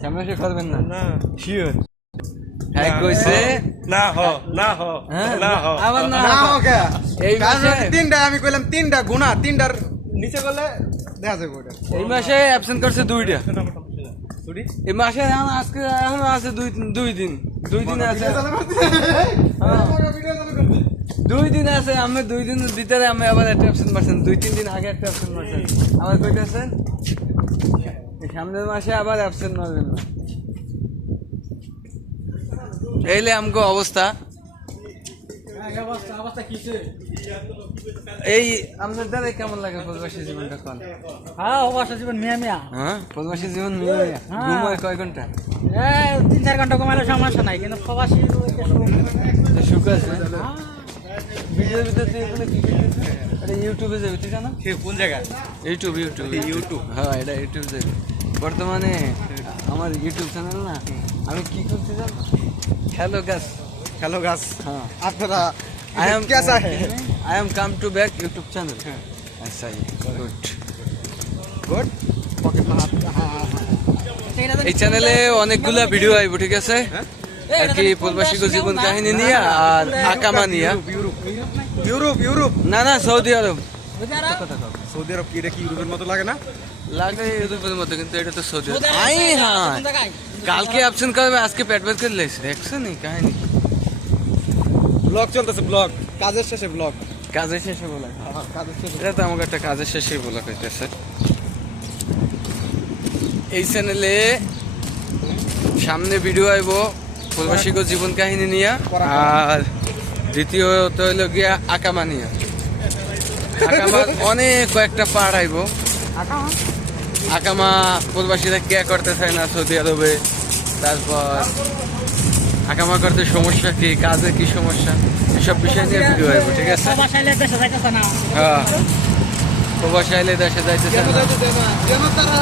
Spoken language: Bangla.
সামনে এসে করবেন না? না শিওর? হ্যাঁ কইছে না হ না হ হ্যাঁ, না হ আবার না না ওকে এই কারণ মাসে তিনটা আমি কইলাম তিনটা গুণা তিনটার নিচে করলে দেখা যাবে ওটা এই মাসে অ্যাবসেন্ট করছে 2টা। ছুটি এই মাসে এখন আজকে এখনো আছে দুই দিন আছে। হ্যাঁ। 2 দিন আছে, আমি 2 দিনের ভিতরে আমি আবার একটা অ্যাবসেন্ট মারছেন, 2-3 দিন আগে একটা অ্যাবসেন্ট মারছেন। আবার কইতেছেন এই সামনের মাসে আবার অ্যাবসেন্ট মারবেন না। এইলে আমগো অবস্থা। এই আমাদের দ্বারা কেমন লাগে প্রবাসী জীবনটা কোন? হ্যাঁ অবশ্য জীবন মিয়া মিয়া হ্যাঁ প্রবাসী জীবন মিয়া মিয়া। ঘুম হয় কয় ঘন্টা? 3-4 ঘন্টা ঘুমালে সমস্যা নাই, কিন্তু প্রবাসী তো সুখ আছে। ভিডিওর ভিতরে তুই এগুলো কি করছিস? এটা ইউটিউবে যাবে তুই জানো? কোন জায়গা ইউটিউব হ্যাঁ এটা ইউটিউব যাবে। বর্তমানে আমার ইউটিউব চ্যানেল না, আমি কি করছি জানো? हेलो गाइस हाँ আপনারা I am कैसा है I am come to back YouTube channel. अच्छा ये good. गुड पॉकेट में हाथ এই চ্যানেলে অনেকগুলা ভিডিও আইব, ঠিক আছে? আর কি প্রবাসী জীবন কাহিনী নিয়ে আর আকামা নিয়ে। यूरोप यूरोप না না সৌদি আরব সৌদি আরব কি এটা কি ইউরোপের মতো লাগে না লাগে ইউরোপের মধ্যে, কিন্তু এটা তো সৌদি আরব। আই হ্যাঁ কালকে অ্যাবসেন্ট করবে, আজকে পেট বের করে লেছে, দেখছো নি কাহিনী? ব্লগ চলতেছে ব্লগ কাজের শেষে ব্লগ কাজের শেষে বলা, কাজের শেষে এটা তো আমাকে একটা কাজের শেষে বলা কইতেছে। এই চ্যানেলে সামনে ভিডিও আইব প্রবাসী জীবন কাহিনী নিয়ে, আর দ্বিতীয়ত হইল গিয়া আকামা নিয়ে। আকামার অনেক কয়েকটা পার্ট আইব। আকামা প্রবাসীরা কে করতে চায় না সৌদি আরবে, তারপর আকামা করতে সমস্যা কি, কাজে কি সমস্যা, এসব বিষয় নিয়ে ভিডিও আইব, ঠিক আছে? প্রবাসী আইলে দেশে যাইতেছে না। হ্যাঁ প্রবাসী আইলে দেশে যাইতেছে না। যেন তারা